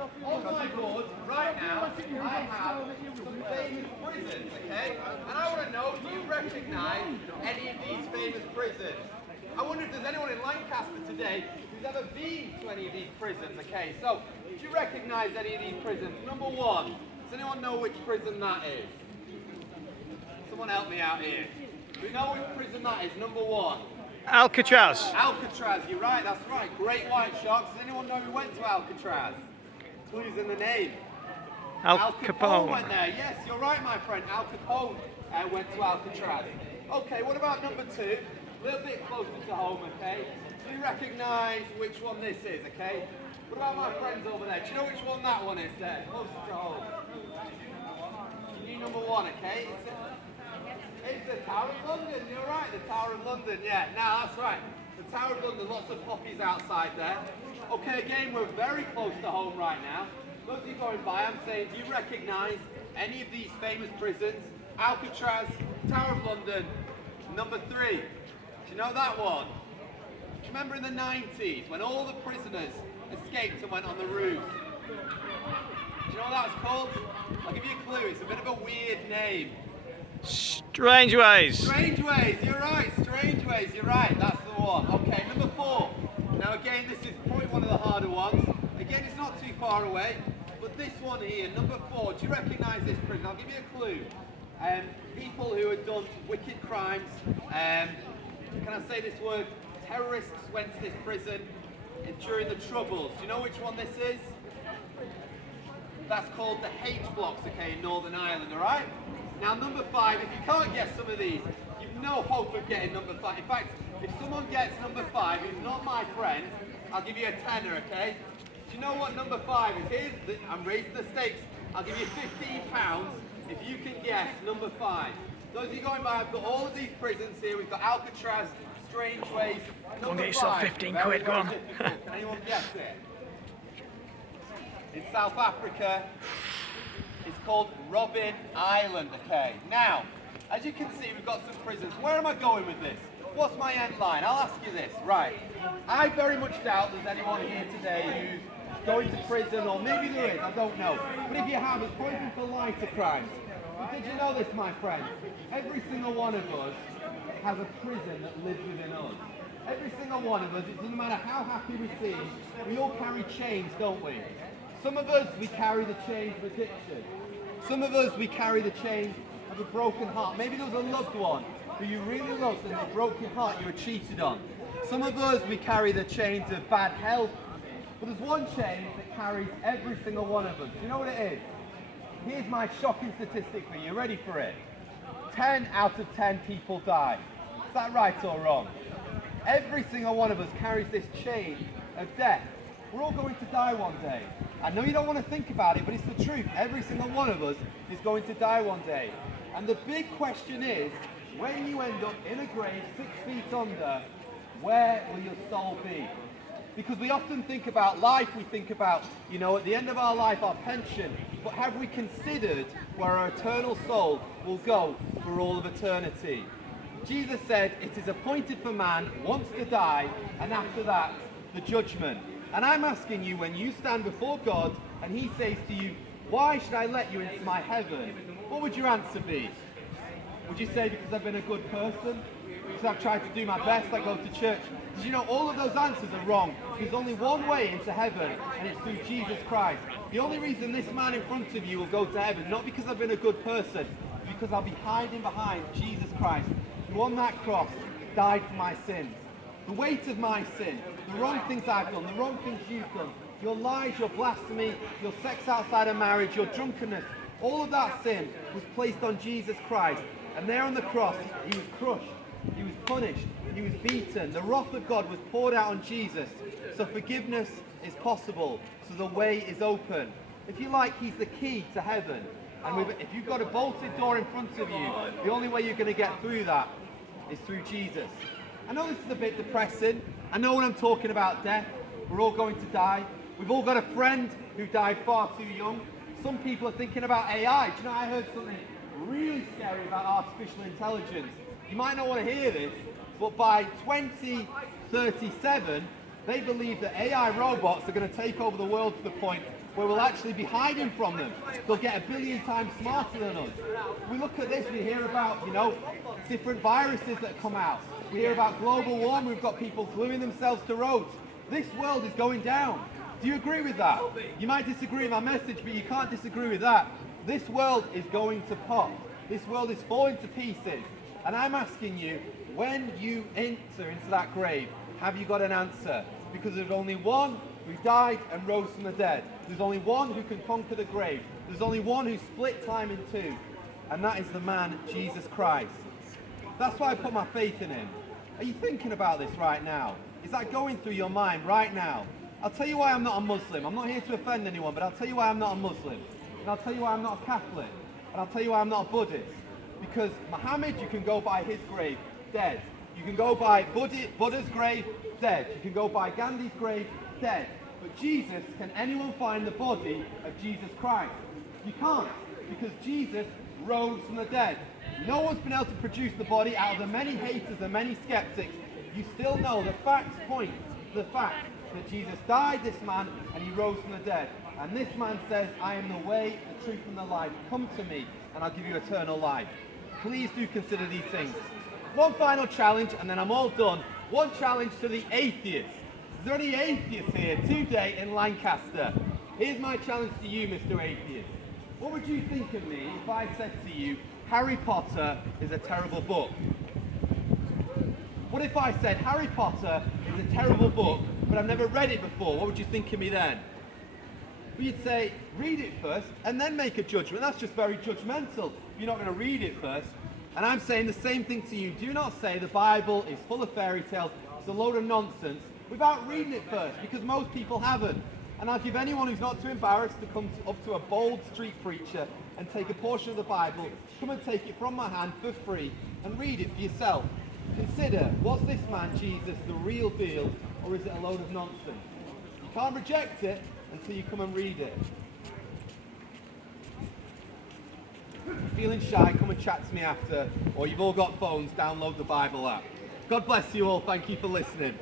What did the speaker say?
On my board, right now, I have some famous prisons, okay? And I want to know, do you recognise any of these famous prisons? I wonder if there's anyone in Lancaster today who's ever been to any of these prisons, okay? So, do you recognise any of these prisons? Number one, does anyone know which prison that is? Someone help me out here. Do you know which prison that is? Number one. Alcatraz. Alcatraz, you're right, that's right. Great White Shark. Does anyone know who went to Alcatraz? Clues in the name. Al Capone. Went there. Yes, you're right, my friend. Al Capone went to Alcatraz. Okay, what about number two? A little bit closer to home, okay? Do you recognise which one this is, okay? What about my friends over there? Do you know which one that one is there? Closer to home. You need number one, okay? It's the Tower of London, you're right, the Tower of London, yeah. Now, that's right. The Tower of London, lots of poppies outside there. Okay, again, we're very close to home right now. Those of you going by, I'm saying, do you recognise any of these famous prisons? Alcatraz, Tower of London, number three. Do you know that one? Do you remember in the 90s when all the prisoners escaped and went on the roof? Do you know what that's called? I'll give you a clue, it's a bit of a weird name. Strange Ways. Strange Ways, you're right. Strange Ways, you're right. That's the one. Okay, number four. Now again, this is probably one of the harder ones. Again, it's not too far away. But this one here, number four, do you recognise this prison? I'll give you a clue. People who had done wicked crimes. Can I say this word? Terrorists went to this prison during the Troubles. Do you know which one this is? That's called the H blocks, okay, in Northern Ireland, alright? Now number five, if you can't guess some of these, you've no hope of getting number five. In fact, if someone gets number five who's not my friend, I'll give you a tenner, okay? Do you know what number five is? I'm raising the stakes. I'll give you £15 if you can guess number five. Those of you going by, I've got all of these prisons here. We've got Alcatraz, Strange Ways. Go and get yourself 15 quid, go on. Can anyone guess it? In South Africa, it's called Robben Island, okay? Now, as you can see, we've got some prisons. Where am I going with this? What's my end line? I'll ask you this. Right. I very much doubt there's anyone here today who's going to prison, or maybe there is, I don't know. But if you have, it's probably for lighter crimes. But did you know this, my friend? Every single one of us has a prison that lives within us. Every single one of us, it doesn't matter how happy we seem, we all carry chains, don't we? Some of us, we carry the chains of addiction. Some of us, we carry the chains of a broken heart. Maybe there was a loved one who you really loved and they broke your heart, you were cheated on. Some of us, we carry the chains of bad health. But there's one chain that carries every single one of us. Do you know what it is? Here's my shocking statistic for you. Ready for it? 10 out of 10 people die. Is that right or wrong? Every single one of us carries this chain of death. We're all going to die one day. I know you don't want to think about it, but it's the truth. Every single one of us is going to die one day. And the big question is, when you end up in a grave 6 feet under, where will your soul be? Because we often think about life, we think about, you know, at the end of our life, our pension. But have we considered where our eternal soul will go for all of eternity? Jesus said, it is appointed for man once to die, and after that, the judgment. And I'm asking you, when you stand before God and he says to you, why should I let you into my heaven? What would your answer be? Would you say because I've been a good person? Because I've tried to do my best, I go to church? Did you know all of those answers are wrong? There's only one way into heaven, and it's through Jesus Christ. The only reason this man in front of you will go to heaven, not because I've been a good person, because I'll be hiding behind Jesus Christ, who on that cross died for my sins. The weight of my sin, the wrong things I've done, the wrong things you've done, your lies, your blasphemy, your sex outside of marriage, your drunkenness, all of that sin was placed on Jesus Christ. And there on the cross, he was crushed, he was punished, he was beaten. The wrath of God was poured out on Jesus. So forgiveness is possible, so the way is open. If you like, he's the key to heaven. And if you've got a bolted door in front of you, the only way you're going to get through that is through Jesus. I know this is a bit depressing. I know when I'm talking about death, we're all going to die. We've all got a friend who died far too young. Some people are thinking about AI. Do you know, I heard something really scary about artificial intelligence. You might not want to hear this, but by 2037, they believe that AI robots are going to take over the world to the point where we'll actually be hiding from them. They'll get a billion times smarter than us. We look at this, we hear about, different viruses that come out. We hear about global warming, we've got people gluing themselves to roads. This world is going down. Do you agree with that? You might disagree with my message, but you can't disagree with that. This world is going to pop. This world is falling to pieces. And I'm asking you, when you enter into that grave, have you got an answer? Because there's only one who died and rose from the dead. There's only one who can conquer the grave. There's only one who split time in two. And that is the man, Jesus Christ. That's why I put my faith in him. Are you thinking about this right now? Is that going through your mind right now? I'll tell you why I'm not a Muslim. I'm not here to offend anyone, but I'll tell you why I'm not a Muslim. And I'll tell you why I'm not a Catholic. And I'll tell you why I'm not a Buddhist. Because Muhammad, you can go by his grave, dead. You can go by Buddha's grave, dead. You can go by Gandhi's grave, dead. But Jesus, can anyone find the body of Jesus Christ? You can't, because Jesus rose from the dead. No one's been able to produce the body. Out of the many haters and many skeptics, you still know the facts point to the fact that Jesus died, this man, and he rose from the dead. And this man says, I am the way, the truth, and the life. Come to me, and I'll give you eternal life. Please do consider these things. One final challenge, and then I'm all done. One challenge to the atheists. Is there any atheists here today in Lancaster? Here's my challenge to you, Mr. Atheist. What would you think of me if I said to you, Harry Potter is a terrible book? What if I said, Harry Potter is a terrible book, but I've never read it before? What would you think of me then? Well, you'd say, read it first, and then make a judgment. That's just very judgmental. You're not going to read it first. And I'm saying the same thing to you. Do not say the Bible is full of fairy tales, it's a load of nonsense, without reading it first, because most people haven't. And I'll give anyone who's not too embarrassed to come up to a bold street preacher and take a portion of the Bible, come and take it from my hand for free and read it for yourself. Consider, was this man Jesus the real deal, or is it a load of nonsense? You can't reject it until you come and read it. If you're feeling shy, come and chat to me after, or you've all got phones, download the Bible app. God bless you all. Thank you for listening.